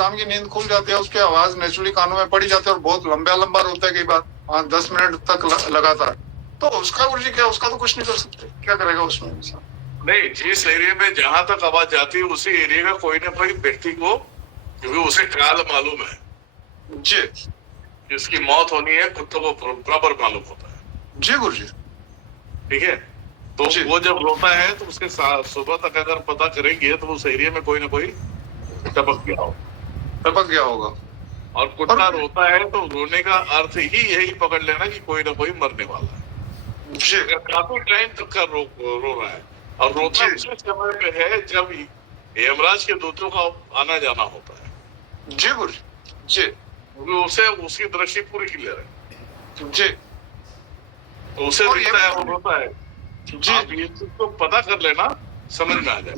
शाम की नींद खुल जाती है, उसकी आवाज नेचुरली कानों में पड़ी जाती है और बहुत लंबा लंबा रोता है, कई बार 5-10 मिनट तक लगातार। तो उसका गुरुजी क्या, उसका तो कुछ नहीं कर सकते, क्या करेगा उसमें इंसान? नहीं, जिस एरिया में जहां तक आवाज जाती है उसी एरिया का कोई ना कोई व्यक्ति को, क्योंकि उसे काल मालूम है जी जिसकी मौत होनी है, कुत्तों को बराबर मालूम होता है। जी गुरुजी। ठीक है, तो जी। वो जब रोता है तो उसके सुबह तक अगर पता करेंगे तो उस एरिया में कोई ना कोई टपक गया हो, टपक गया होगा। और कुत्ता रोता है तो रोने का अर्थ ही यही पकड़ लेना कि कोई ना कोई मरने वाला है। जी अगर काफी टाइम तक का रो रहा है और रोता जी। उसी समय पे है जब यमराज के दूतों का आना जाना होता है। जी गुरुजी। जी क्योंकि उसे उसकी दृष्टि पूरी क्लियर है, जी। तो उसे और दिखता है, वो रोता है। जी आप ये चीज को पता कर लेना, समझ में आ जाए।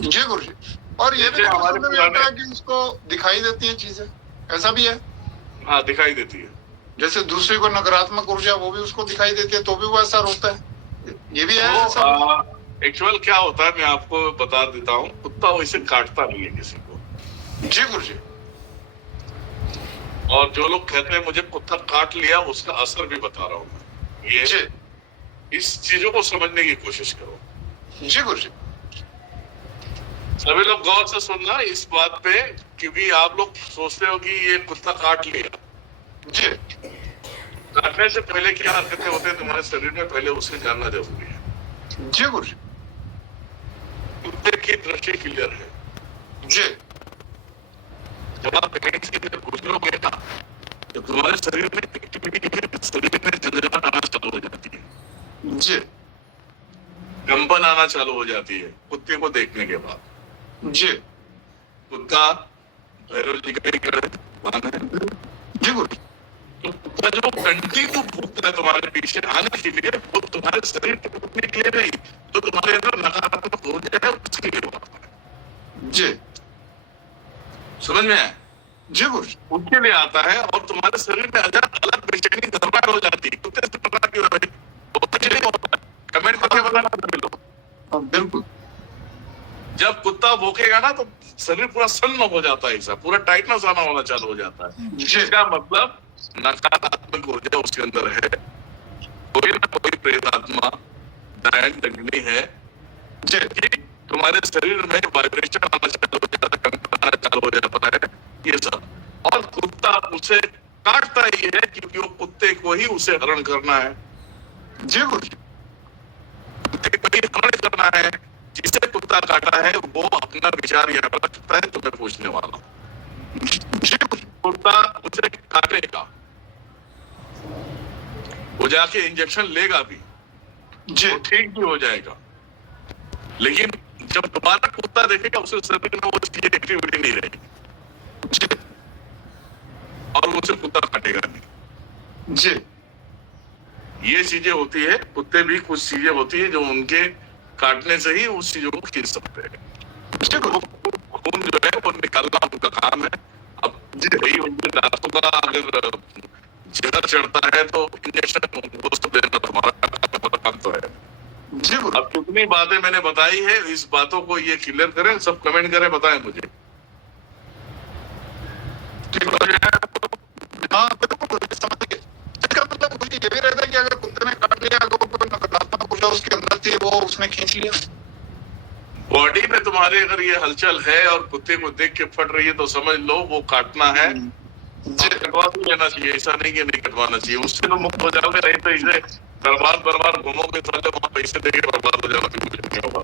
जी गुरुजी। और ये भी जैसे तो हमारे सुनने में आता पुराने, है कि उसको दिखाई देती है चीजें, ऐसा भी है? हाँ दिखाई देती है। जैसे दूसरे को नकारात्मक ऊर्जा वो भी उसको दिखाई देती है, तो भी वो ऐसा रोता है, ये भी है ऐसा? तो एक्चुअल क्या होता है मैं आपको बता देता हूँ, कुत्ता वैसे काटता नहीं है किसी को। जी गुरुजी। और जो लोग कहते हैं मुझे कुत्ता काट लिया, उसका असर भी बता रहा हूँ मैं। ये जी इस चीजों को समझने की कोशिश करो। जी गुरुजी। सभी लोग गौर से सुनना इस बात पे, क्योंकि आप लोग सोचते हो कि ये कुत्ता काट लिया। जी काटने से पहले क्या हरकतें होते हैं तुम्हारे शरीर में, पहले उसे जानना जरूरी है। जी गुरुजी। कुत्ते की दृष्टि क्लियर है। जी जब आप कहीं से गुजरोगे ना, तो तुम्हारे शरीर में झंझनाहट आना चालू हो जाती है, जी कंपन आना चालू हो जाती है कुत्ते को देखने के बाद। जी कुत्ता भैरव जी का एक वाहन है। जी गुरुजी। तो कुत्ता जो कंटिन्यू भूखता है तुम्हारे पीछे आने के लिए, वो तुम्हारे शरीर के टूटने के लिए नहीं, जो तुम्हारे अंदर नकारात्मक ऊर्जा है उसके लिए होता है। जी समझ में आया? जी गुरुजी। उनके लिए आता है और तुम्हारे शरीर में अलग बेचैनी घबराहट हो जाती है। कुत्ते से पता क्यों है भाई? होता ही नहीं होता। कमेंट करके बताना सभी लोग। हाँ, बिल्कुल। जब कुत्ता भौंकेगा ना तो शरीर पूरा सन्न हो जाता है, ऐसा पूरा टाइटनेस आना होना चालू हो जाता है। जी इसका मतलब नकारात्मक ऊर्जा उसके अंदर है, कोई ना कोई प्रेत आत्मा डायन डंगनी है जी कि तुम्हारे शरीर में वाइब्रेशन आना चालू हो जाता है, कंपन आना चालू हो जाता है, ये सब। और कुत्ता उसे काटता ही है क्योंकि वो कुत्ते को ही उसे हरण करना है। जी गुरुजी। कुत्ते को ही हरण करना है। जिसे कुत्ता काटा है वो अपना विचार यहाँ पर रखता है, तो मैं पूछने वाला हूँ। जी गुरुजी। कुत्ता उसे काटेगा, वो जाके इंजेक्शन लेगा भी, जी वो ठीक भी हो जाएगा, लेकिन जब दोबारा कुत्ता देखेगा उसके शरीर में वो चीजें एक्टिविटी नहीं रहेगी जी और वो उसे कुत्ता काटेगा नहीं। जी ये चीजें होती है। कुत्ते भी कुछ चीजें होती है जो उनके काटने से ही उस चीजों को खींच सकते हैं। जी गुरुजी। खून जो है वो निकालना उनका काम है। अब वही उनके दांतों का अगर जिगर चढ़ता है तो इंजेक्शन वो सब देना तुम्हारा काम तो है। जी गुरुजी। अब कितनी बातें मैंने बताई है, इस बातों को ये क्लियर करें, सब कमेंट करें, बताएं मुझे। हाँ बिल्कुल समझ गए। इसका मतलब गुरुजी ये भी रहता है कि अगर कुत्ते ने काट लिया, अगर कोई नकारात्मक ऊर्जा उसके अंदर थी वो उसने खींच लिया, बॉडी में तुम्हारे अगर ये हलचल है और कुत्ते को देख के फट रही है तो समझ लो वो काटना है। जी कटवा भी लेना चाहिए, ऐसा नहीं कि नहीं कटवाना चाहिए, उससे तो मुक्त हो जाओगे। नहीं तो इसे दरबार घूमोगे, साले वहां पैसे देके बर्बाद हो जाओगे, कुछ नहीं होगा।